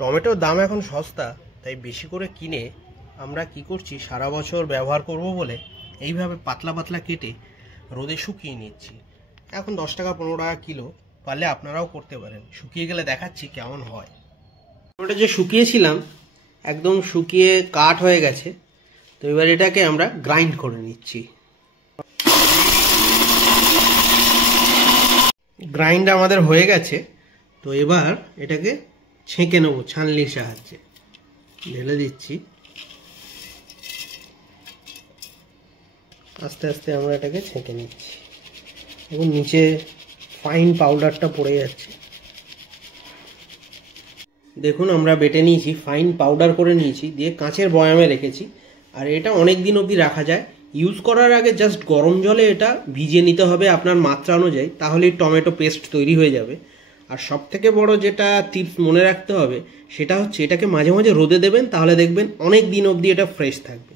টমেটোর দাম এখন সস্তা, তাই বেশি করে কিনে আমরা কি করছি, সারা বছর ব্যবহার করব বলে এইভাবে পাতলা পাতলা কেটে রোদে শুকিয়ে নিচ্ছি। এখন 10 টাকা 15 টাকা কিলো, পারলে আপনারাও করতে পারেন। শুকিয়ে গেলে দেখাচ্ছি কেমন হয়। টমেটো যে শুকিয়েছিলাম একদম শুকিয়ে কাঠ হয়ে গেছে, তো এবার এটাকে আমরা গ্রাইন্ড করে নিচ্ছি। গ্রাইন্ড আমাদের হয়ে গেছে, তো এবার এটাকে ছেঁকে নেবো ছানলির সাহায্যে। ঢেলে দিচ্ছি, আস্তে আস্তে আমরা এটাকে ছেঁকে নিচ্ছি। এবং নিচে ফাইন পাউডারটা পড়ে যাচ্ছে। দেখুন আমরা বেটে নিয়েছি, ফাইন পাউডার করে নিয়েছি, দিয়ে কাঁচের বয়ামে রেখেছি। আর এটা অনেক দিন অবধি রাখা যায়। ইউজ করার আগে জাস্ট গরম জলে এটা ভিজিয়ে নিতে হবে আপনার মাত্রা অনুযায়ী, তাহলেই টমেটো পেস্ট তৈরি হয়ে যাবে। আর সব থেকে বড় যেটা টিপস মনে রাখতে হবে সেটা হচ্ছে এটাকে মাঝে মাঝে রোদে দেবেন, তাহলে দেখবেন অনেক দিন অবধি এটা ফ্রেশ থাকবে।